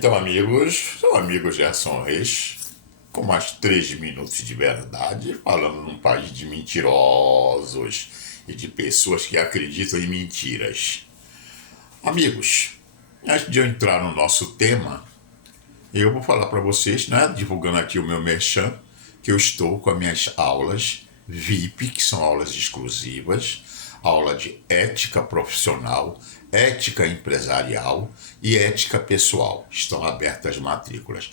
Então, amigos, sou amigo Gerson Reis, com mais 3 minutos de verdade, falando num país de mentirosos e de pessoas que acreditam em mentiras. Amigos, antes de eu entrar no nosso tema, eu vou falar para vocês, né, divulgando aqui o meu merchan, que eu estou com as minhas aulas VIP, que são aulas exclusivas, aula de ética profissional, ética empresarial e ética pessoal. Estão abertas as matrículas.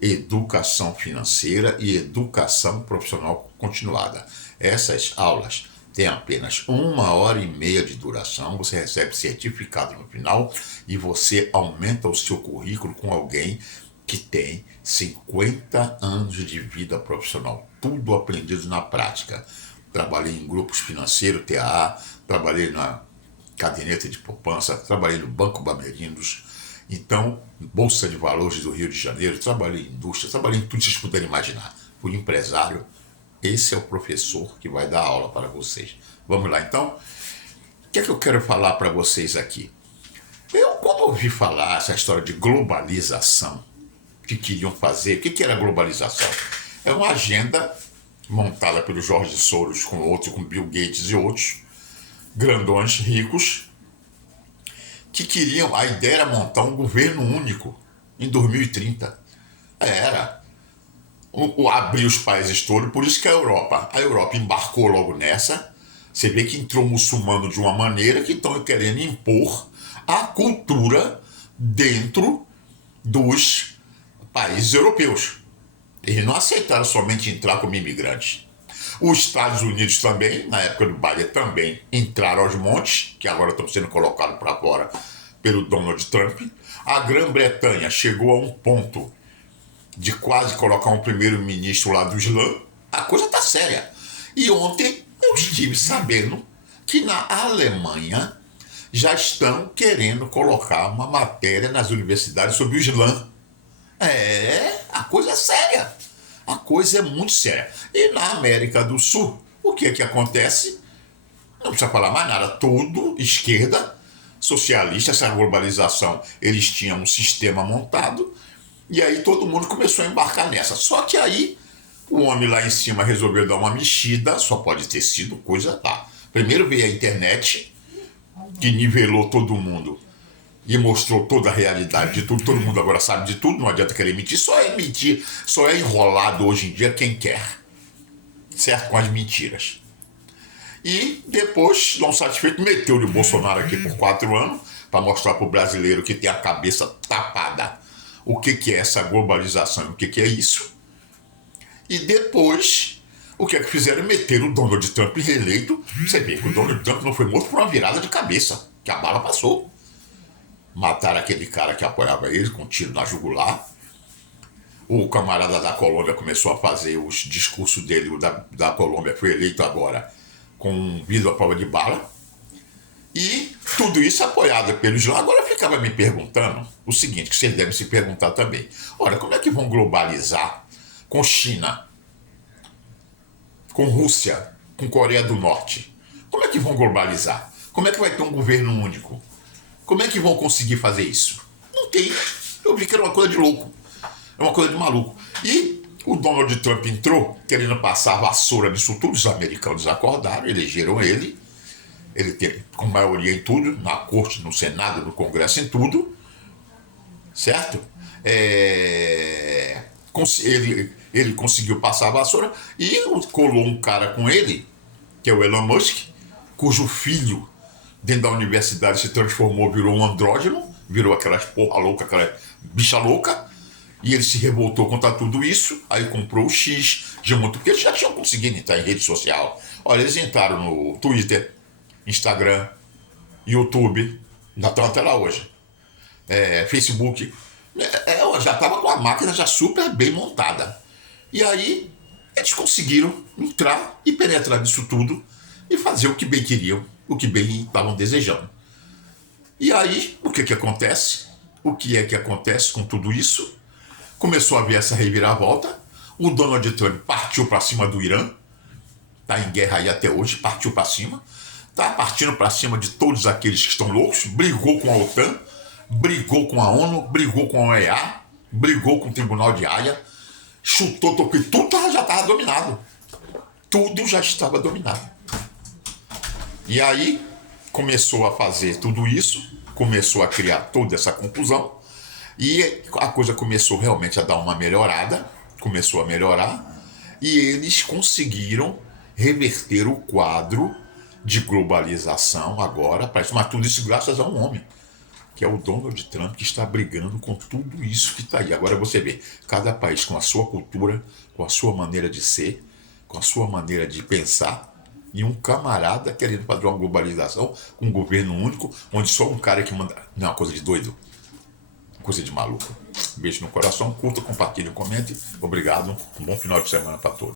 Educação financeira e educação profissional continuada. Essas aulas têm apenas 1 hora e meia de duração, você recebe certificado no final e você aumenta o seu currículo com alguém que tem 50 anos de vida profissional, tudo aprendido na prática. Trabalhei em grupos financeiros, TAA, trabalhei na caderneta de poupança, trabalhei no Banco Bamerindos, então, Bolsa de Valores do Rio de Janeiro, trabalhei em indústria, trabalhei em tudo que vocês puderem imaginar. Fui empresário, esse é o professor que vai dar aula para vocês. Vamos lá, então? O que é que eu quero falar para vocês aqui? Quando ouvi falar essa história de globalização, que queriam fazer, o que era globalização? É uma agenda montada pelo Jorge Soros com Bill Gates e outros, grandões, ricos, que queriam, a ideia era montar um governo único em 2030. Abrir os países todos, por isso que a Europa embarcou logo nessa. Você vê que entrou muçulmano de uma maneira que estão querendo impor a cultura dentro dos países europeus. Eles não aceitaram somente entrar como imigrantes. Os Estados Unidos também, na época do Biden, também entraram aos montes, que agora estão sendo colocados para fora pelo Donald Trump. A Grã-Bretanha chegou a um ponto de quase colocar um primeiro-ministro lá do Islã. A coisa está séria. E ontem eu estive sabendo que na Alemanha já estão querendo colocar uma matéria nas universidades sobre o Islã. A coisa é séria. A coisa é muito séria. E na América do Sul, o que é que acontece? Não precisa falar mais nada. Tudo esquerda, socialista, essa globalização, eles tinham um sistema montado e aí todo mundo começou a embarcar nessa. Só que aí o homem lá em cima resolveu dar uma mexida, só pode ter sido coisa lá. Primeiro veio a internet, que nivelou todo mundo e mostrou toda a realidade de tudo. Todo mundo agora sabe de tudo, não adianta querer mentir. Só é enrolado hoje em dia quem quer, certo? Com as mentiras. E depois, não satisfeito, meteu-lhe o Bolsonaro aqui por 4 anos, para mostrar para o brasileiro que tem a cabeça tapada o que é essa globalização, o que é isso. E depois, o que é que fizeram? Meteram o Donald Trump reeleito. Você vê que o Donald Trump não foi morto por uma virada de cabeça, que a bala passou. Mataram aquele cara que apoiava ele com um tiro na jugular. O camarada da Colômbia começou a fazer os discursos dele. O da Colômbia foi eleito agora com vidro à prova de bala. E tudo isso apoiado pelo Islã. Agora eu ficava me perguntando o seguinte, que vocês devem se perguntar também. Olha, como é que vão globalizar com China, com Rússia, com Coreia do Norte? Como é que vão globalizar? Como é que vai ter um governo único? Como é que vão conseguir fazer isso? Não tem. Eu vi que era uma coisa de louco. É uma coisa de maluco. E o Donald Trump entrou querendo passar a vassoura nisso tudo. Os americanos acordaram, elegeram ele. Ele teve com maioria em tudo, na corte, no Senado, no Congresso, em tudo. Certo? Ele conseguiu passar a vassoura e colou um cara com ele, que é o Elon Musk, cujo filho dentro da universidade se transformou, virou um andrógeno, virou aquelas porra louca, aquela bicha louca, e ele se revoltou contra tudo isso, aí comprou o X, porque eles já tinham conseguido entrar em rede social. Olha, eles entraram no Twitter, Instagram, YouTube, ainda estão até lá hoje, Facebook, já estava com a máquina já super bem montada. E aí eles conseguiram entrar e penetrar nisso tudo e fazer o que bem queriam, o que bem estavam desejando. E aí, o que acontece? O que é que acontece com tudo isso? Começou a haver essa reviravolta, o Donald Trump partiu para cima do Irã, está em guerra aí até hoje, partiu para cima, está partindo para cima de todos aqueles que estão loucos, brigou com a OTAN, brigou com a ONU, brigou com a OEA, brigou com o Tribunal de Haia, chutou, tocou, tudo já estava dominado. Tudo já estava dominado. E aí começou a fazer tudo isso, começou a criar toda essa confusão, e a coisa começou realmente a dar uma melhorada, começou a melhorar, e eles conseguiram reverter o quadro de globalização agora, mas tudo isso graças a um homem, que é o Donald Trump, que está brigando com tudo isso que está aí. Agora você vê, cada país com a sua cultura, com a sua maneira de ser, com a sua maneira de pensar, e um camarada querendo fazer uma globalização com um governo único, onde só um cara que manda... Não, coisa de doido. Coisa de maluco. Um beijo no coração, curta, compartilhe, comente. Obrigado, um bom final de semana para todos.